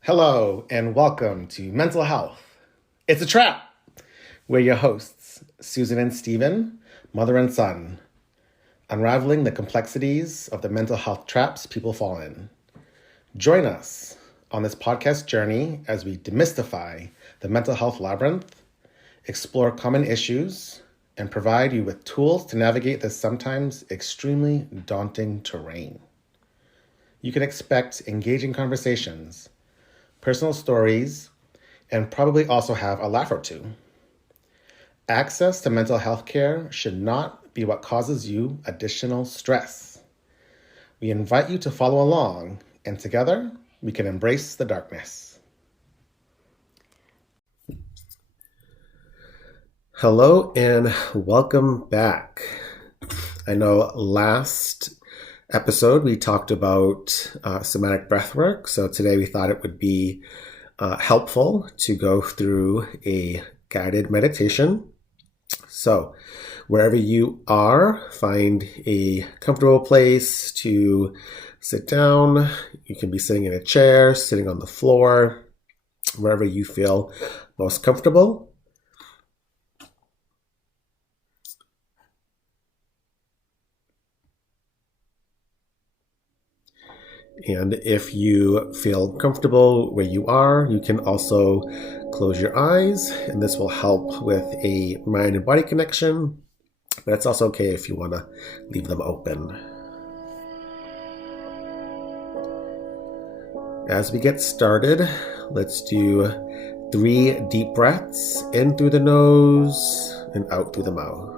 Hello and welcome to Mental Health. It's a Trap. We're your hosts, Susan and Stephen, mother and son, unraveling the complexities of the mental health traps people fall in. Join us on this podcast journey as we demystify the mental health labyrinth, explore common issues, and provide you with tools to navigate this sometimes extremely daunting terrain. You can expect engaging conversations, personal stories, and probably also have a laugh or two. Access to mental health care should not be what causes you additional stress. We invite you to follow along, and together we can embrace the darkness. Hello and welcome back. I know last episode we talked about somatic breathwork, so today we thought it would be helpful to go through a guided meditation. So wherever you are, find a comfortable place to sit down. You can be sitting in a chair, sitting on the floor, wherever you feel most comfortable. And if you feel comfortable where you are, you can also close your eyes, and this will help with a mind and body connection, but it's also okay if you want to leave them open. As we get started, let's do 3 deep breaths in through the nose and out through the mouth.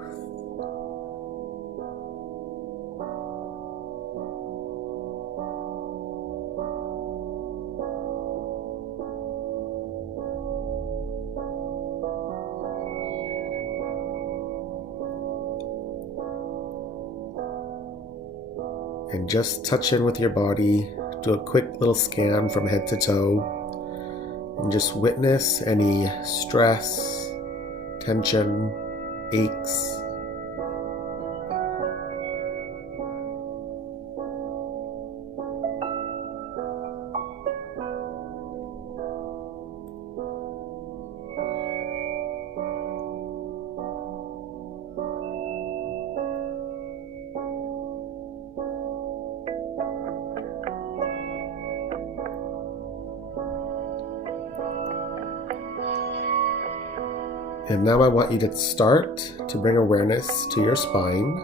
And just touch in with your body. Do a quick little scan from head to toe. And just witness any stress, tension, aches. And now I want you to start to bring awareness to your spine.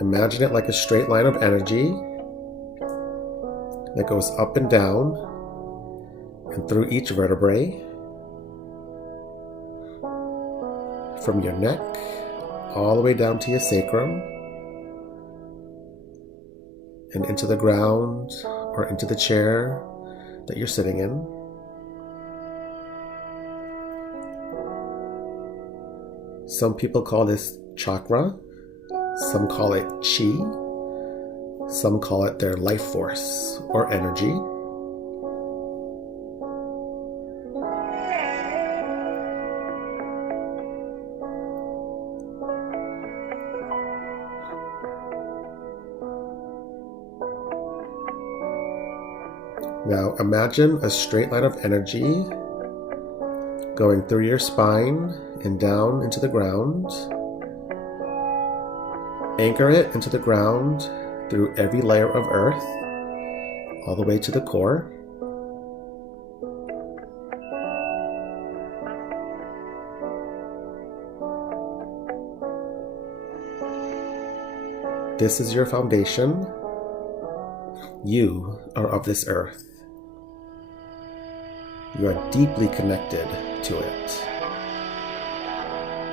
Imagine it like a straight line of energy that goes up and down and through each vertebrae, from your neck all the way down to your sacrum and into the ground or into the chair that you're sitting in. Some people call this chakra, some call it chi, some call it their life force or energy. Now imagine a straight line of energy going through your spine and down into the ground. Anchor it into the ground through every layer of earth, all the way to the core. This is your foundation. You are of this earth. You are deeply connected to it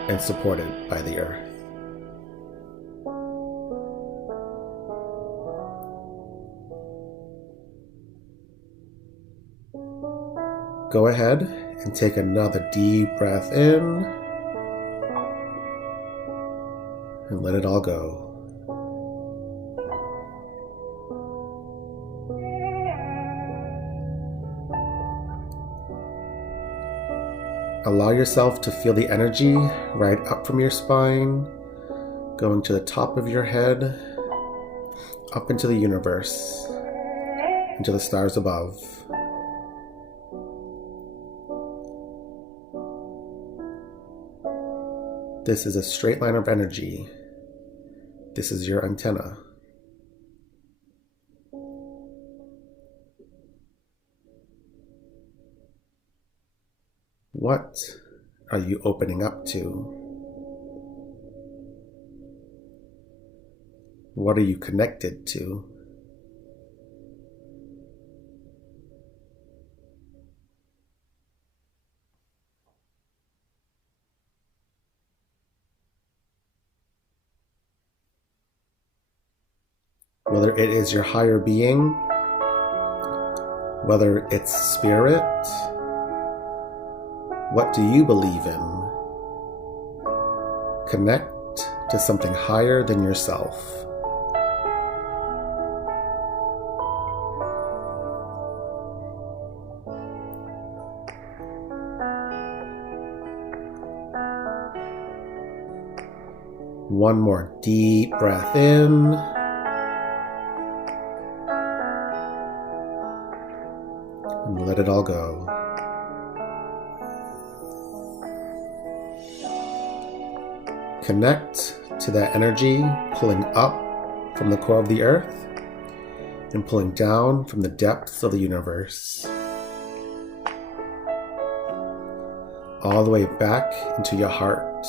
and supported by the earth. Go ahead and take another deep breath in and let it all go. Allow yourself to feel the energy right up from your spine, going to the top of your head, up into the universe, into the stars above. This is a straight line of energy. This is your antenna. What are you opening up to? What are you connected to? Whether it is your higher being, whether it's spirit, what do you believe in? Connect to something higher than yourself. One more deep breath in. And let it all go. Connect to that energy pulling up from the core of the earth and pulling down from the depths of the universe. All the way back into your heart.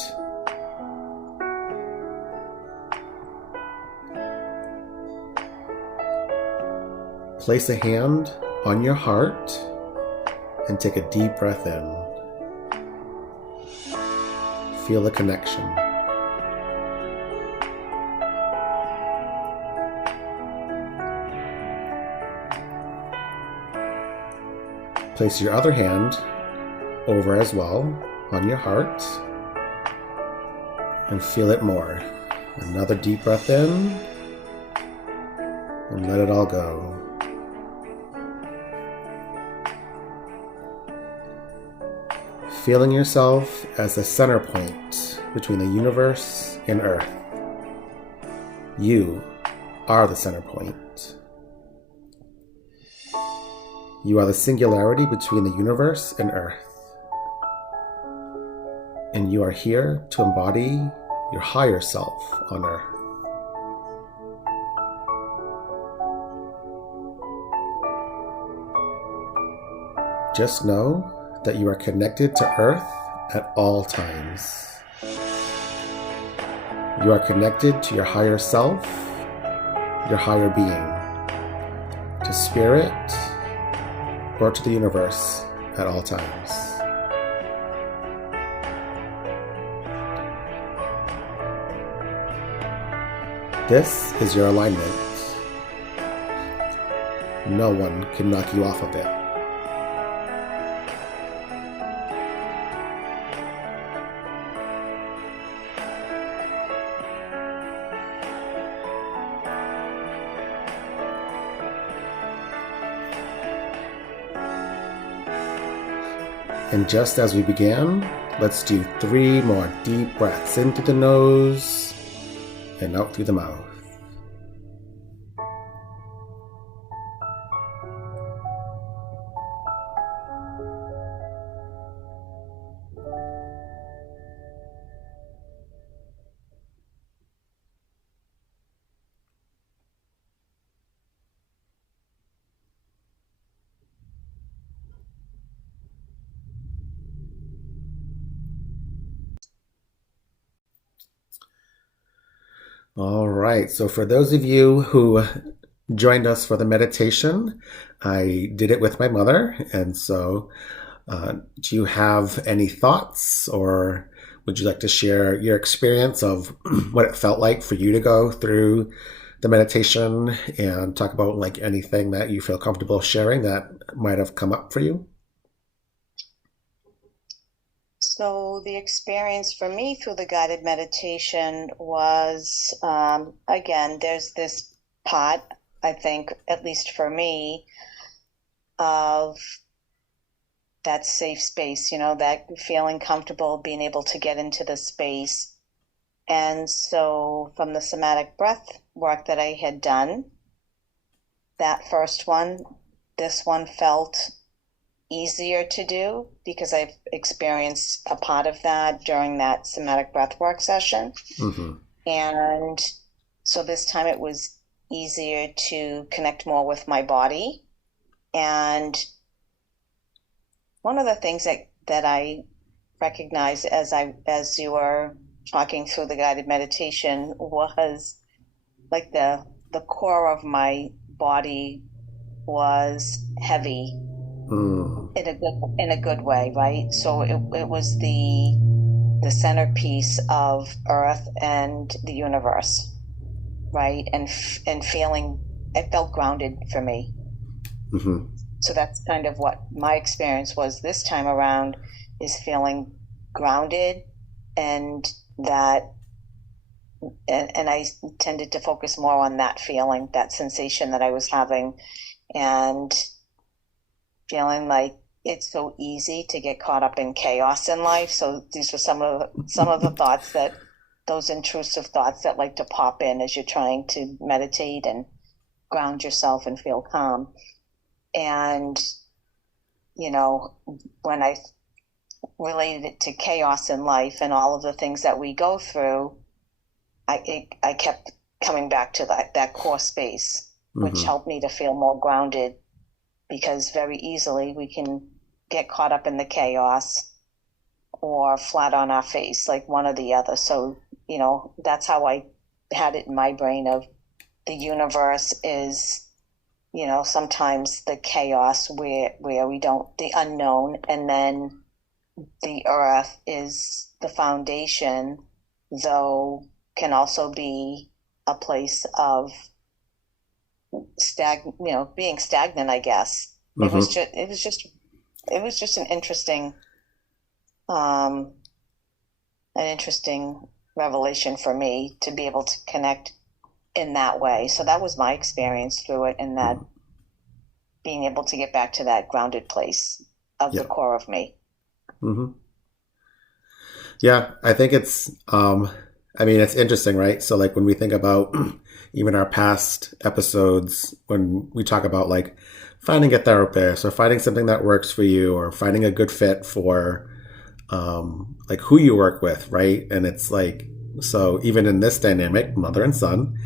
Place a hand on your heart and take a deep breath in. Feel the connection. Place your other hand over as well on your heart and feel it more. Another deep breath in and let it all go. Feeling yourself as the center point between the universe and Earth. You are the center point. You are the singularity between the universe and Earth. And you are here to embody your higher self on Earth. Just know that you are connected to Earth at all times. You are connected to your higher self, your higher being, to spirit, or to the universe at all times. This is your alignment. No one can knock you off of it. And just as we began, let's do 3 more deep breaths in through the nose and out through the mouth. All right, so for those of you who joined us for the meditation, I did it with my mother, and so do you have any thoughts, or would you like to share your experience of what it felt like for you to go through the meditation and talk about like anything that you feel comfortable sharing that might have come up for you? So the experience for me through the guided meditation was, again, there's this part, I think, at least for me, of that safe space, that feeling comfortable, being able to get into the space. And so from the somatic breath work that I had done, that first one, this one felt easier to do because I've experienced a part of that during that somatic breathwork session. Mm-hmm. And so this time it was easier to connect more with my body. And one of the things that I recognized as you were talking through the guided meditation was like the core of my body was heavy in a good way, right? So it was the centerpiece of Earth and the universe, right? And feeling it felt grounded for me. Mm-hmm. So that's kind of what my experience was this time around, is feeling grounded, and that and I tended to focus more on that feeling, that sensation that I was having, and feeling like it's so easy to get caught up in chaos in life. So these were some of the thoughts, that those intrusive thoughts that like to pop in as you're trying to meditate and ground yourself and feel calm. And when I related it to chaos in life and all of the things that we go through, I kept coming back to that core space, which Mm-hmm. helped me to feel more grounded, because very easily we can get caught up in the chaos or flat on our face, like one or the other. So, that's how I had it in my brain of the universe is, sometimes the chaos where we don't, the unknown, and then the earth is the foundation, though can also be a place of being stagnant, I guess. Mm-hmm. It was just um, an interesting revelation for me to be able to connect in that way. So that was my experience through it, and that being able to get back to that grounded place of the core of me. Mm-hmm. Yeah, I think it's it's interesting, right? So like when we think about even our past episodes, when we talk about like finding a therapist or finding something that works for you or finding a good fit for like who you work with, right? And it's like, so even in this dynamic, mother and son,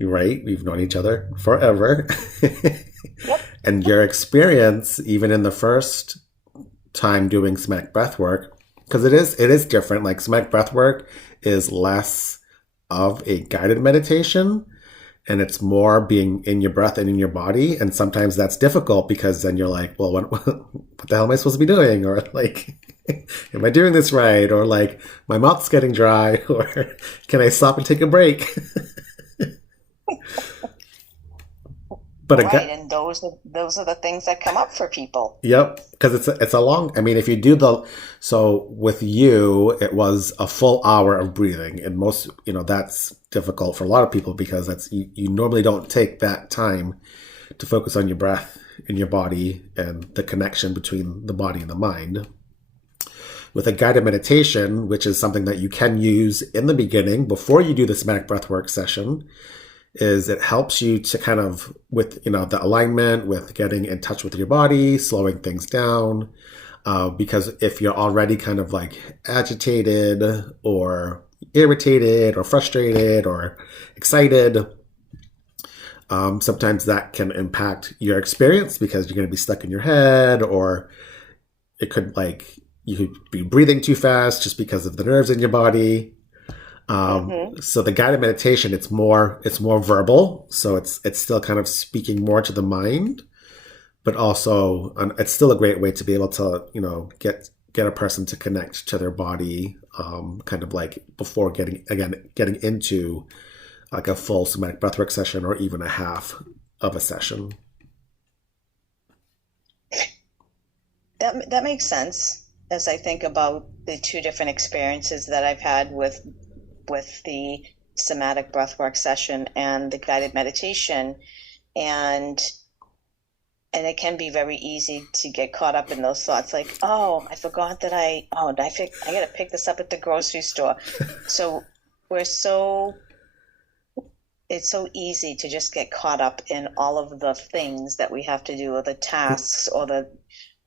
right? We've known each other forever. Yep. And your experience, even in the first time doing somatic breath work, because it is different. Like somatic breath work is less of a guided meditation, and it's more being in your breath and in your body. And sometimes that's difficult because then you're like, well, what the hell am I supposed to be doing? Or like, am I doing this right? Or like, my mouth's getting dry. Or can I stop and take a break? But right, and those are the things that come up for people. Yep, because it's a long. I mean, if you do so with you, it was a full hour of breathing, and most that's difficult for a lot of people because that's you normally don't take that time to focus on your breath in your body and the connection between the body and the mind. With a guided meditation, which is something that you can use in the beginning before you do the somatic breathwork session, is it helps you to kind of with the alignment, with getting in touch with your body, slowing things down, because if you're already kind of like agitated or irritated or frustrated or excited, sometimes that can impact your experience because you're going to be stuck in your head, or it could like you could be breathing too fast just because of the nerves in your body. So the guided meditation, it's more verbal. So it's still kind of speaking more to the mind, but also it's still a great way to be able to, get a person to connect to their body, kind of like before getting into like a full somatic breathwork session or even a half of a session. That makes sense as I think about the two different experiences that I've had with the somatic breathwork session and the guided meditation, and And it can be very easy to get caught up in those thoughts like, oh, I forgot that I got to pick this up at the grocery store. So it's so easy to just get caught up in all of the things that we have to do, or the tasks,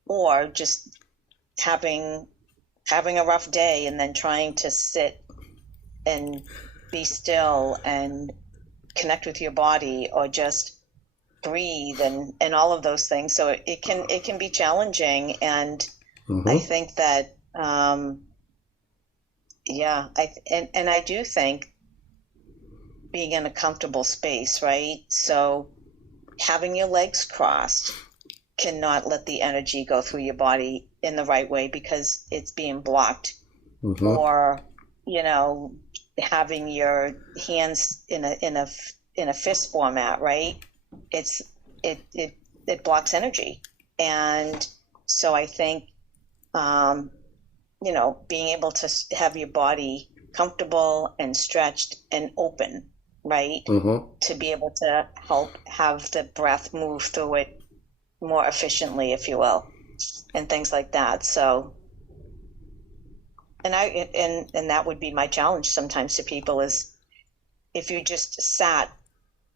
or just having a rough day and then trying to sit and be still and connect with your body, or just breathe and all of those things. So it can be challenging, and I think that I do think being in a comfortable space, right? So having your legs crossed cannot let the energy go through your body in the right way because it's being blocked. Or having your hands in a fist format, right? It blocks energy. And so I think being able to have your body comfortable and stretched and open, right? To be able to help have the breath move through it more efficiently, if you will, and things like that. So, and that would be my challenge sometimes to people, is if you just sat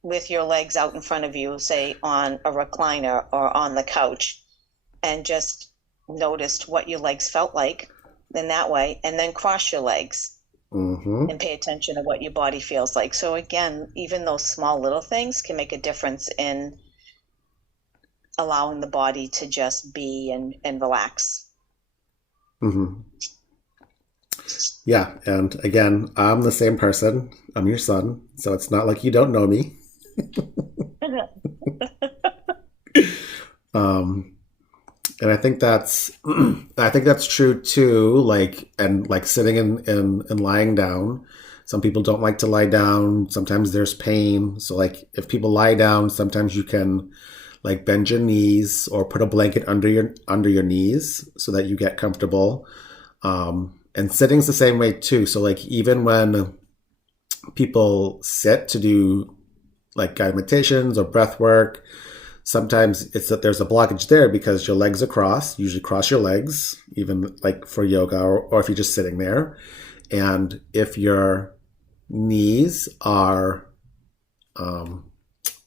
with your legs out in front of you, say on a recliner or on the couch, and just noticed what your legs felt like in that way, and then cross your legs and pay attention to what your body feels like. So again, even those small little things can make a difference in allowing the body to just be and relax. Yeah, and again, I'm the same person. I'm your son, so it's not like you don't know me. And I think that's true too. Like sitting and lying down. Some people don't like to lie down. Sometimes there's pain. So like if people lie down, sometimes you can like bend your knees or put a blanket under your knees so that you get comfortable. And sitting's the same way too. So like even when people sit to do like guided meditations or breath work, sometimes it's that there's a blockage there because your legs are crossed. Usually cross your legs, even like for yoga, or if you're just sitting there. And if your knees are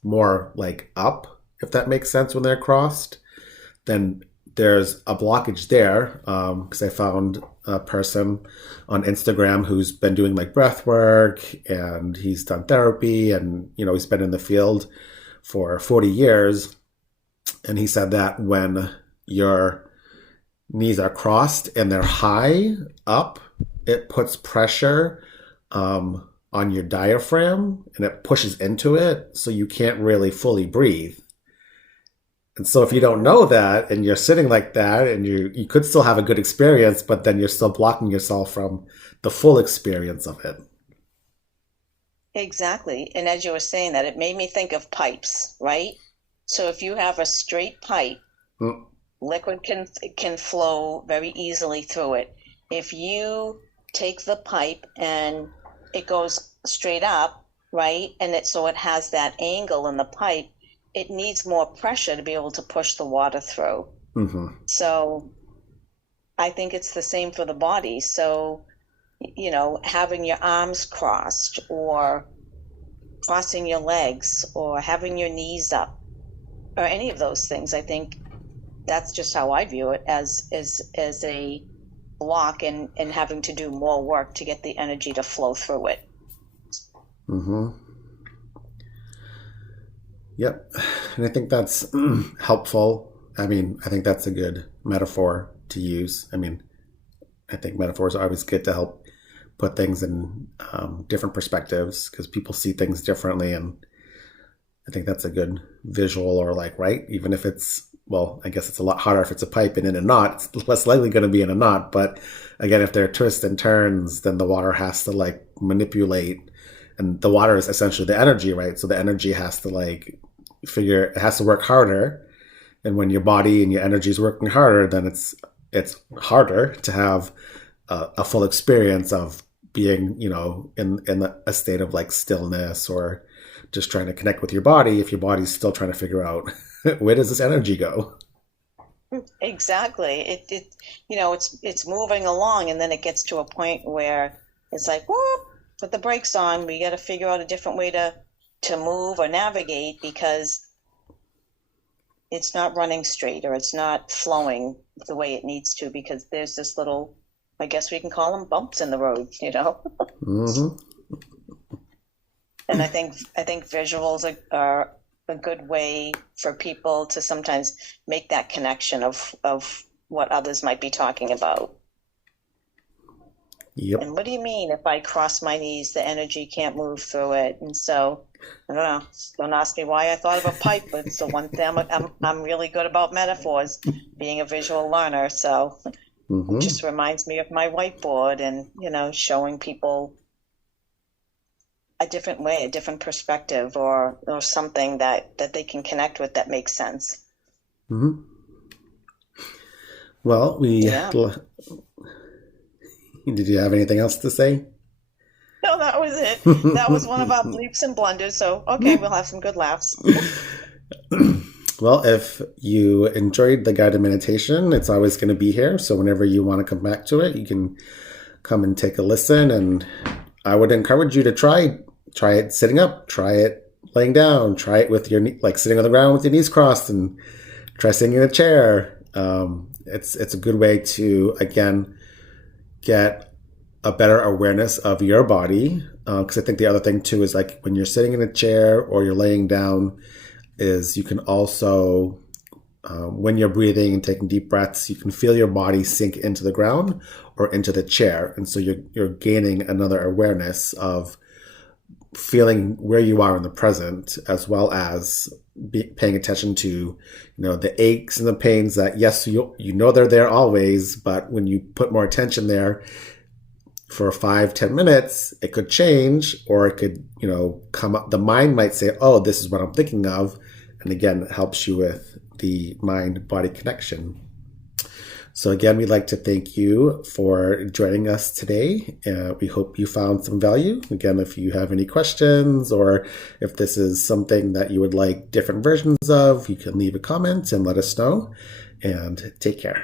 more like up, if that makes sense, when they're crossed, then there's a blockage there. Because I found a person on Instagram who's been doing like breath work, and he's done therapy, and he's been in the field for 40 years. And he said that when your knees are crossed and they're high up, it puts pressure on your diaphragm, and it pushes into it, so you can't really fully breathe. And so if you don't know that and you're sitting like that, and you could still have a good experience, but then you're still blocking yourself from the full experience of it. Exactly. And as you were saying that, it made me think of pipes, right? So if you have a straight pipe, liquid can flow very easily through it. If you take the pipe and it goes straight up, right? And so it has that angle in the pipe, it needs more pressure to be able to push the water through. So I think it's the same for the body. So, having your arms crossed, or crossing your legs, or having your knees up, or any of those things, I think that's just how I view it, as a block and having to do more work to get the energy to flow through it. Yep. And I think that's helpful. I think that's a good metaphor to use. I think metaphors are always good to help put things in different perspectives, because people see things differently. And I think that's a good visual, or like, right? Even if it's, well, I guess it's a lot harder if it's a pipe and in a knot. It's less likely going to be in a knot. But again, if there are twists and turns, then the water has to like manipulate. And the water is essentially the energy, right? So the energy has to it has to work harder. And when your body and your energy is working harder, then it's harder to have a full experience of being, in a state of like stillness, or just trying to connect with your body if your body's still trying to figure out Where does this energy go? Exactly. It's moving along, and then it gets to a point where it's like, whoop, put the brakes on. We got to figure out a different way to move or navigate because it's not running straight or it's not flowing the way it needs to because there's this little, I guess we can call them bumps in the road, Mm-hmm. And I think visuals are a good way for people to sometimes make that connection of what others might be talking about. Yep. And what do you mean if I cross my knees, the energy can't move through it? And so, I don't know. Don't ask me why I thought of a pipe, but it's the one thing I'm really good about metaphors, being a visual learner. So it just reminds me of my whiteboard and, showing people a different way, a different perspective or something that they can connect with that makes sense. Mm-hmm. Well, Did you have anything else to say? No, that was it. That was one of our bleeps and blunders. So, okay, we'll have some good laughs. Well, if you enjoyed the guided meditation, it's always going to be here. So whenever you want to come back to it, you can come and take a listen. And I would encourage you to try it sitting up, try it laying down, try it with your sitting on the ground with your knees crossed, and try sitting in a chair. It's a good way to, again, get a better awareness of your body. Because I think the other thing too is like when you're sitting in a chair or you're laying down, is you can also, when you're breathing and taking deep breaths, you can feel your body sink into the ground or into the chair. And so you're gaining another awareness of feeling where you are in the present, as well as paying attention to, the aches and the pains that, yes, they're there always, but when you put more attention there for 5-10 minutes, it could change, or it could, come up. The mind might say, oh, this is what I'm thinking of. And again, it helps you with the mind-body connection. So again, we'd like to thank you for joining us today. We hope you found some value. Again, if you have any questions or if this is something that you would like different versions of, you can leave a comment and let us know. And take care.